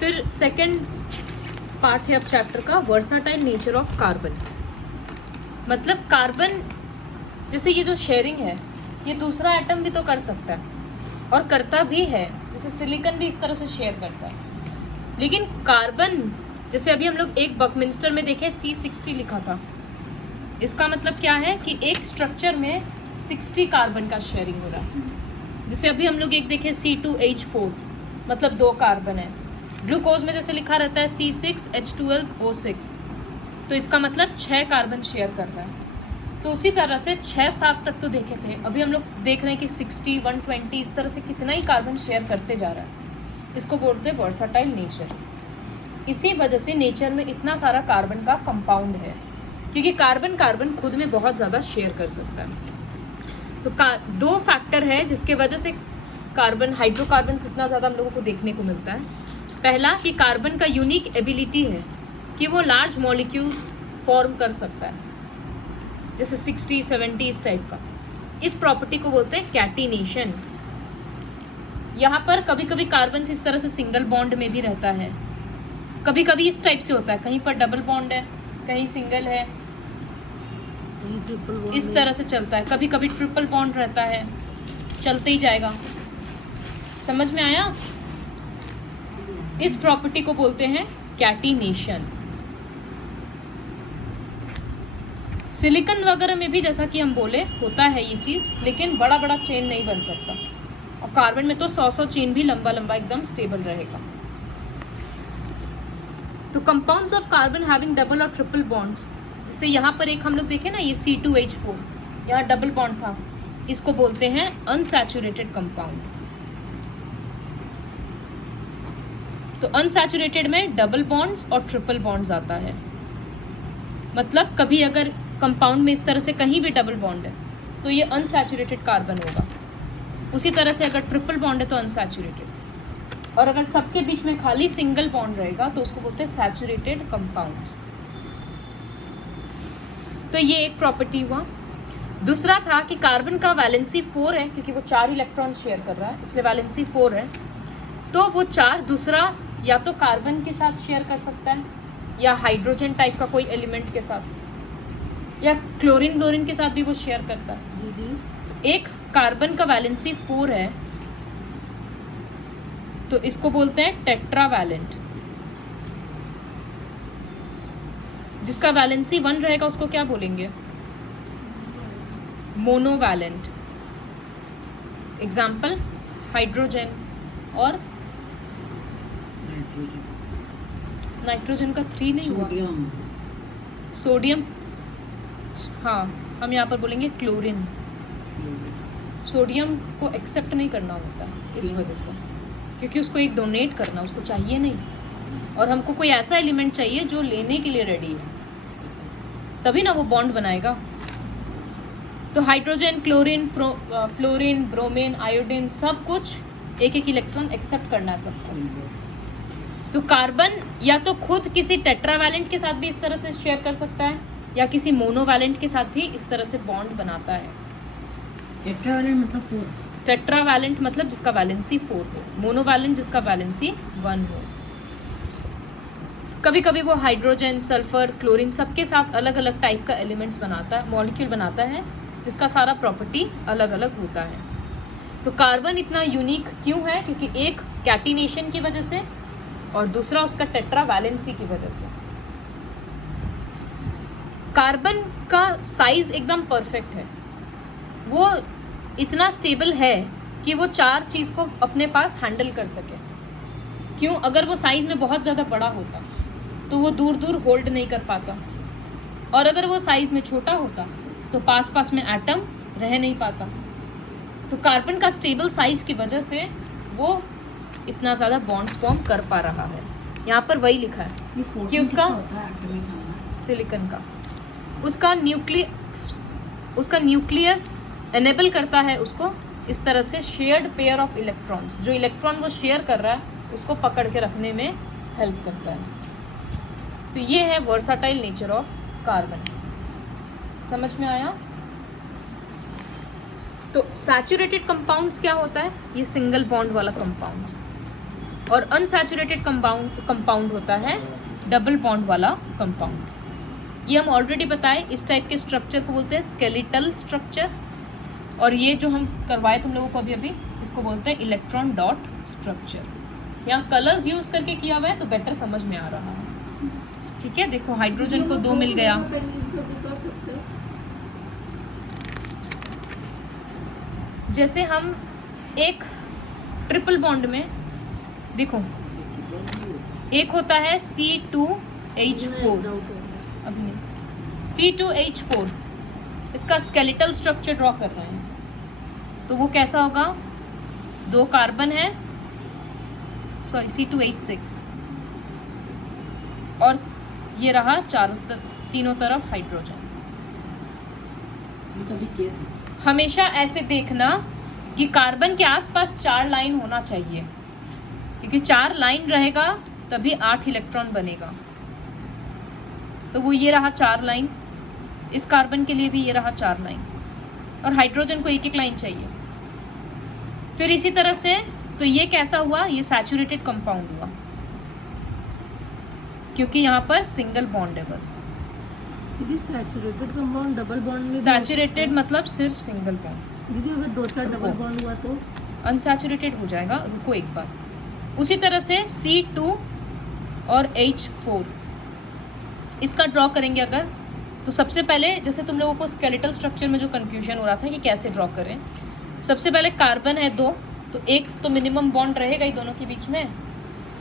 फिर second part है अब चैप्टर का, वर्साटाइल नेचर ऑफ कार्बन। मतलब कार्बन, जैसे ये जो शेयरिंग है, ये दूसरा एटम भी तो कर सकता है और करता भी है, जैसे सिलिकॉन भी इस तरह से शेयर करता है। लेकिन कार्बन, जैसे अभी हम लोग एक बकमिंस्टर में देखे C60 लिखा था, इसका मतलब क्या है कि एक स्ट्रक्चर में 60 कार्बन का शेयरिंग हो रहा है। जैसे अभी हम लोग एक देखे C2H4, मतलब 2 कार्बन है। ग्लूकोज में जैसे लिखा रहता है C6H12O6, तो इसका मतलब 6 कार्बन शेयर कर रहा है। तो उसी तरह से 6-7 तक तो देखे थे, अभी हम लोग देख रहे हैं कि 60, 120 इस तरह से कितना ही कार्बन शेयर करते जा रहा है। इसको बोलते हैं वर्साटाइल नेचर। इसी वजह से नेचर में इतना सारा कार्बन का कंपाउंड है, क्योंकि कार्बन खुद में बहुत ज़्यादा शेयर कर सकता है। तो 2 फैक्टर है जिसके वजह से कार्बन, हाइड्रोकार्बन इतना ज़्यादा हम लोगों को देखने को मिलता है। पहला कि कार्बन का यूनिक एबिलिटी है कि वो लार्ज मॉलिक्यूल्स फॉर्म कर सकता है, जैसे 60-70 इस टाइप का। इस प्रॉपर्टी को बोलते हैं कैटिनेशन। यहाँ पर कभी कभी कार्बन इस तरह से सिंगल बॉन्ड में भी रहता है, कभी कभी इस टाइप से होता है, कहीं पर डबल बॉन्ड है, कहीं सिंगल है, इस तरह से चलता है। कभी कभी ट्रिपल बॉन्ड रहता है, चलते ही जाएगा। समझ में आया? इस प्रॉपर्टी को बोलते हैं कैटिनेशन। सिलिकॉन वगैरह में भी जैसा कि हम बोले होता है ये चीज, लेकिन बड़ा बड़ा चेन नहीं बन सकता, और कार्बन में तो 100 चेन भी लंबा लंबा एकदम स्टेबल रहेगा। तो compounds of carbon having double और ट्रिपल बॉन्ड्स, जैसे यहाँ पर एक हम लोग देखें ना, ये C2H4, यहाँ डबल बॉन्ड था, इसको बोलते हैं अनसैचुरेटेड कंपाउंड। तो अनसैचुरेटेड में डबल बॉन्ड्स और ट्रिपल बॉन्ड्स आता है। मतलब कभी अगर कंपाउंड में इस तरह से कहीं भी डबल बॉन्ड है तो ये अनसैचुरेटेड कार्बन होगा। उसी तरह से अगर ट्रिपल बॉन्ड है तो अनसैचुरेटेड, और अगर सबके बीच में खाली सिंगल बॉन्ड रहेगा तो उसको बोलते हैं सैचुरेटेड कंपाउंड्स। तो ये एक प्रॉपर्टी हुआ। दूसरा था कि कार्बन का वैलेंसी 4 है, क्योंकि वो 4 इलेक्ट्रॉन शेयर कर रहा है, इसलिए वैलेंसी 4 है। तो वो 4 दूसरा या तो कार्बन के साथ शेयर कर सकता है, या हाइड्रोजन टाइप का कोई एलिमेंट के साथ, या क्लोरीन के साथ भी वो शेयर करता है। तो एक कार्बन का वैलेंसी 4 है, तो इसको बोलते हैं टेट्रावैलेंट। जिसका वैलेंसी 1 रहेगा उसको क्या बोलेंगे? मोनोवैलेंट। एग्जाम्पल हाइड्रोजन और नाइट्रोजन का 3 नहीं हुआ, सोडियम। हाँ, हम यहाँ पर बोलेंगे क्लोरीन। सोडियम को एक्सेप्ट नहीं करना होता इस वजह से, क्योंकि उसको एक डोनेट करना, उसको चाहिए नहीं, और हमको कोई ऐसा एलिमेंट चाहिए जो लेने के लिए रेडी है, तभी ना वो बॉन्ड बनाएगा। तो hydrogen, chlorine, fluorine, bromine, iodine, सब कुछ एक एक इलेक्ट्रॉन एक्सेप्ट करना है सबको। तो कार्बन या तो खुद किसी टेट्रावैलेंट के साथ भी इस तरह से शेयर कर सकता है, या किसी मोनोवैलेंट के साथ भी इस तरह से बॉन्ड बनाता है। टेट्रावैलेंट मतलब जिसका वैलेंसी 4 हो, मोनोवैलेंट जिसका वैलेंसी 1 हो। कभी कभी वो हाइड्रोजन, सल्फर, क्लोरीन सबके साथ अलग अलग टाइप का एलिमेंट्स बनाता है, मॉलिक्यूल बनाता है, जिसका सारा प्रॉपर्टी अलग अलग होता है। तो कार्बन इतना यूनिक क्यों है? क्योंकि एक कैटिनेशन की वजह से और दूसरा उसका टेट्रावैलेंसी की वजह से। कार्बन का साइज एकदम परफेक्ट है, वो इतना स्टेबल है कि वो 4 चीज को अपने पास हैंडल कर सके। क्यों? अगर वो साइज में बहुत ज़्यादा बड़ा होता तो वो दूर दूर होल्ड नहीं कर पाता, और अगर वो साइज में छोटा होता तो पास पास में एटम रह नहीं पाता। तो कार्बन का स्टेबल साइज की वजह से वो इतना ज़्यादा बॉन्ड्स फॉर्म कर पा रहा है। यहाँ पर वही लिखा है कि उसका सिलिकॉन का उसका न्यूक्लियस एनेबल करता है उसको इस तरह से शेयर्ड पेयर ऑफ इलेक्ट्रॉन्स, जो इलेक्ट्रॉन वो शेयर कर रहा है उसको पकड़ के रखने में हेल्प करता है। तो ये है वर्साटाइल नेचर ऑफ कार्बन। समझ में आया? तो सैचुरेटेड कंपाउंड्स क्या होता है? ये सिंगल बॉन्ड वाला कंपाउंड्स। और अनसैचुरेटेड कंपाउंड होता है डबल बॉन्ड वाला कंपाउंड। ये हम ऑलरेडी बताए, इस टाइप के स्ट्रक्चर को बोलते हैं स्केलेटल स्ट्रक्चर, और ये जो हम करवाए तुम लोगों को अभी अभी, इसको बोलते हैं इलेक्ट्रॉन डॉट स्ट्रक्चर। यहाँ कलर्स यूज करके किया हुआ है तो बेटर समझ में आ रहा है। ठीक है, देखो हाइड्रोजन को 2 मिल गया, जैसे हम एक ट्रिपल बॉन्ड में देखो एक होता है C2H4, अभी नहीं, C2H4, इसका स्केलेटल स्ट्रक्चर ड्रॉ कर रहे हैं तो वो कैसा होगा, 2 कार्बन है, सॉरी C2H6, और ये रहा तीनों तरफ हाइड्रोजन। हमेशा ऐसे देखना कि कार्बन के आसपास 4 लाइन होना चाहिए, क्योंकि 4 लाइन रहेगा तभी 8 इलेक्ट्रॉन बनेगा। तो वो ये रहा 4 लाइन, इस कार्बन के लिए भी ये रहा 4 लाइन, और हाइड्रोजन को 1-1 लाइन चाहिए। फिर इसी तरह से तो ये कैसा हुआ, ये सैचुरेटेड कंपाउंड हुआ, क्योंकि यहाँ पर सिंगल बॉन्ड है बस। दीदी सैचुरेटेड कंपाउंड डबल बॉन्ड में, सैचुरेटेड मतलब सिर्फ सिंगल बॉन्ड। दीदी अगर 2-4 डबल बॉन्ड हुआ तो अनसैचुरेटेड हो जाएगा। रुको एक बार, उसी तरह से C2 और H4 इसका ड्रॉ करेंगे अगर, तो सबसे पहले जैसे तुम लोगों को स्केलेटल स्ट्रक्चर में जो कंफ्यूजन हो रहा था कि कैसे ड्रॉ करें, सबसे पहले कार्बन है 2, तो एक तो मिनिमम बॉन्ड रहेगा ही दोनों के बीच में,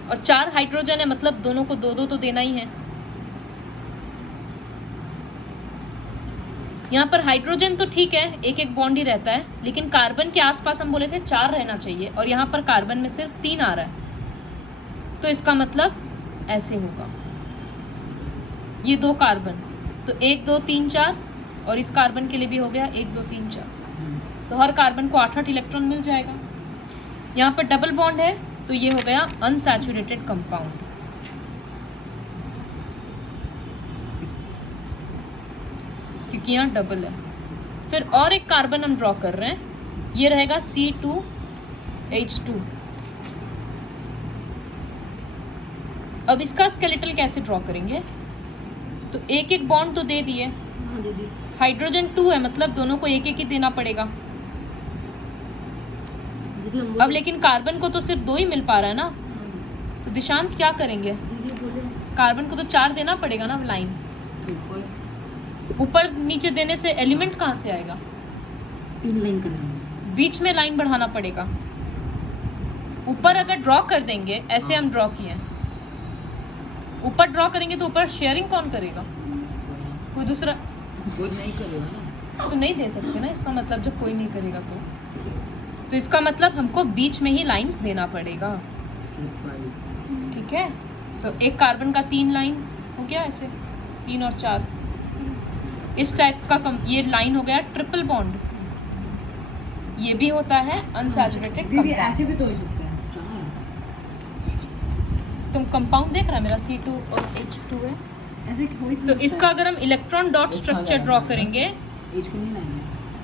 और 4 हाइड्रोजन है, मतलब दोनों को 2-2 तो देना ही है। यहाँ पर हाइड्रोजन तो ठीक है 1-1 बॉन्ड ही रहता है, लेकिन कार्बन के आसपास हम बोले थे 4 रहना चाहिए, और यहाँ पर कार्बन में सिर्फ 3 आ रहा है, तो इसका मतलब ऐसे होगा, ये 2 कार्बन, तो 1 2 3 4, और इस कार्बन के लिए भी हो गया 1 2 3 4, तो हर कार्बन को 8-8 इलेक्ट्रॉन मिल जाएगा। यहाँ पर डबल बॉन्ड है तो ये हो गया अनसैचुरेटेड कंपाउंड, क्योंकि यहाँ डबल है। फिर और एक कार्बन हम ड्रॉ कर रहे हैं, ये रहेगा C2H2। अब इसका स्केलेटल कैसे ड्रॉ करेंगे, तो 1-1 बॉन्ड तो दे दिए, हाइड्रोजन 2 है, मतलब दोनों को 1-1 ही देना पड़ेगा। अब लेकिन कार्बन को तो सिर्फ 2 ही मिल पा रहा है ना, तो दिशांत क्या करेंगे, कार्बन को तो 4 देना पड़ेगा ना लाइन, ऊपर नीचे देने से एलिमेंट कहाँ से आएगा, 3 लाइन करना, बीच में लाइन बढ़ाना पड़ेगा। ऊपर अगर ड्रॉ कर देंगे, ऐसे हम ड्रॉ किए, ऊपर ड्रॉ करेंगे तो ऊपर शेयरिंग कौन करेगा, कोई दूसरा, कोई नहीं करेगा ना, तो नहीं दे सकते ना, इसका मतलब जब कोई नहीं करेगा तो इसका मतलब हमको बीच में ही लाइंस देना पड़ेगा। ठीक है, तो एक कार्बन का 3 लाइन हो गया, ऐसे 3 और 4 इस टाइप का ये लाइन हो गया ट्रिपल बॉन्ड। ये भी होता है अनसैचुरेटेड कंपाउंड। ऐसे भी तो हो सकता है। तुम कंपाउंड देख रहा है मेरा C2 और H2 है, ऐसे तो इसका अगर हम इलेक्ट्रॉन डॉट स्ट्रक्चर ड्रॉ करेंगे,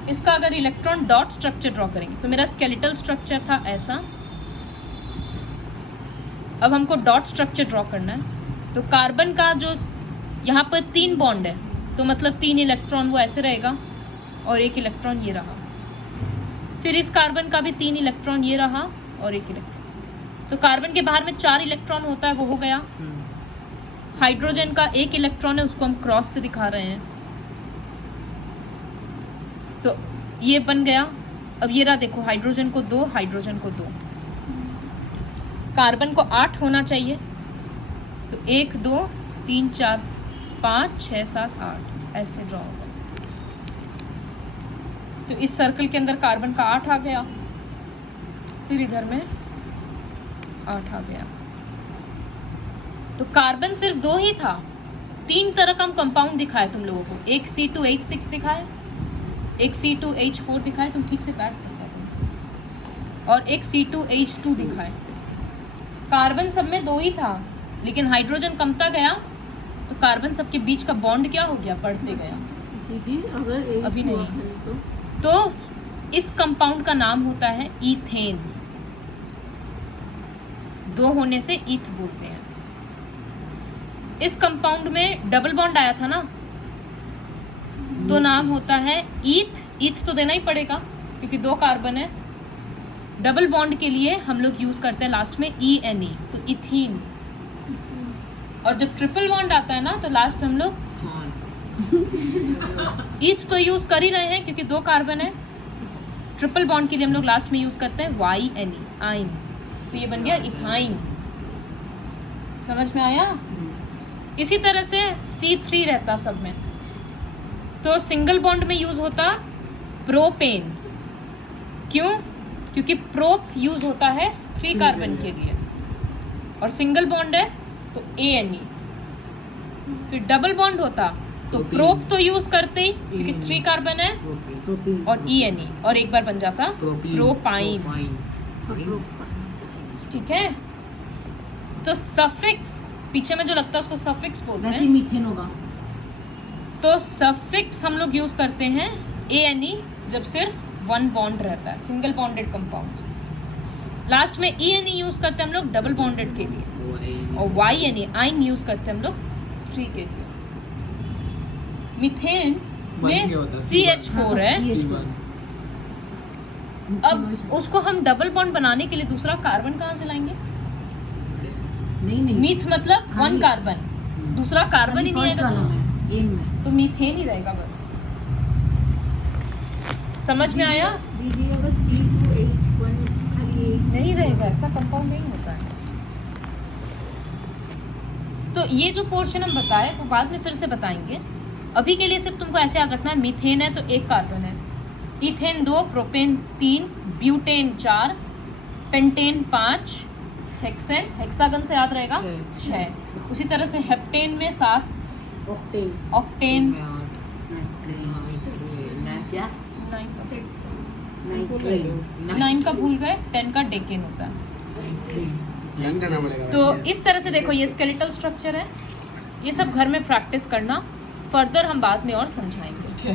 इसका अगर इलेक्ट्रॉन डॉट स्ट्रक्चर ड्रॉ करेंगे, तो मेरा स्केलेटल स्ट्रक्चर था ऐसा, अब हमको डॉट स्ट्रक्चर ड्रॉ करना है। तो कार्बन का जो यहाँ पर 3 बॉन्ड है, तो मतलब 3 इलेक्ट्रॉन वो ऐसे रहेगा, और 1 इलेक्ट्रॉन ये रहा। फिर इस कार्बन का भी 3 इलेक्ट्रॉन ये रहा, और 1 इलेक्ट्रॉन, तो कार्बन के बाहर में 4 इलेक्ट्रॉन होता है, वो हो गया। हाइड्रोजन का 1 इलेक्ट्रॉन है, उसको हम क्रॉस से दिखा रहे हैं, तो ये बन गया। अब ये रहा, देखो हाइड्रोजन को 2, हाइड्रोजन को 2, कार्बन को 8 होना चाहिए, तो 1 2 3 4 5 6 7 8 ऐसे ड्रॉ होगा। तो इस सर्कल के अंदर कार्बन का 8 आ गया, फिर इधर में 8 आ गया। तो कार्बन सिर्फ 2 ही था, 3 तरह का हम कंपाउंड दिखाए तुम लोगों को, एक C2H6 दिखाए, एक C2H4 दिखाए, तुम ठीक से बैठ सकते तुम, और एक C2H2 दिखाए। कार्बन सब में 2 ही था, लेकिन हाइड्रोजन कमता गया, तो कार्बन सबके बीच का बॉन्ड क्या हो गया, बढ़ते गया। दीदी अगर अभी नहीं, तो इस कंपाउंड का नाम होता है ईथेन। दो होने से ईथ बोलते हैं। इस कंपाउंड में डबल बॉन्ड आया था ना, तो नाम होता है ईथ। ईथ तो देना ही पड़ेगा क्योंकि दो कार्बन है। डबल बॉन्ड के लिए हम लोग यूज करते हैं लास्ट में ENE, तो इथीन। और जब ट्रिपल बॉन्ड आता है ना, तो लास्ट में हम लोग ईथ तो यूज कर ही रहे हैं क्योंकि दो कार्बन है। ट्रिपल बॉन्ड के लिए हम लोग लास्ट में यूज करते हैं YNE, आइन। तो ये बन गया इथाइन। समझ में आया? इसी तरह से C3 रहता सब में, तो सिंगल बॉन्ड में यूज होता प्रोपेन। क्यों? क्योंकि प्रोप यूज होता है 3 कार्बन के लिए, और सिंगल बॉन्ड है तो ANE। फिर डबल बॉन्ड होता तो प्रोप तो यूज करते ही क्योंकि 3 कार्बन है, और ENE, और एक बार बन जाता प्रोपाइन। ठीक है? तो सफिक्स पीछे में जो लगता है उसको सफिक्स बोलते हैं। मीथेन होगा। तो सफिक्स हम लोग यूज करते हैं ANE जब सिर्फ 1 बॉन्ड रहता है, सिंगल बॉन्डेड कंपाउंड। लास्ट में ENE यूज करते हैं हम लोग डबल बॉन्डेड के लिए, और YNE, आइन यूज करते हैं हम लोग 3 के लिए। मीथेन में CH4 है। अब उसको हम डबल बॉन्ड बनाने के लिए दूसरा कार्बन कहाँ से लाएंगे? नहीं मीथ मतलब 1 कार्बन, दूसरा कार्बन ही नहीं आएगा में तो मीथेन ही रहेगा बस। समझ में आया? दीदी अगर C2H1 खाली नहीं रहेगा, ऐसा कंपाउंड नहीं होता है। तो ये जो पोर्शन हम बताए वो बाद में फिर से बताएंगे। अभी के लिए सिर्फ तुमको ऐसे याद रखना है, मीथेन है तो 1 कार्बन है, ethane 2, propane 3, butane 4, pentane 5, hexane, hexagon से याद रहेगा 6। उसी तरह से हेप्टेन में 7, ऑक्टेन 9 का भूल गए, 10 का डेकेन होता है। तो इस तरह से देखो ये स्केलेटल स्ट्रक्चर है। ये सब घर में प्रैक्टिस करना, फर्दर हम बाद में और समझाएंगे।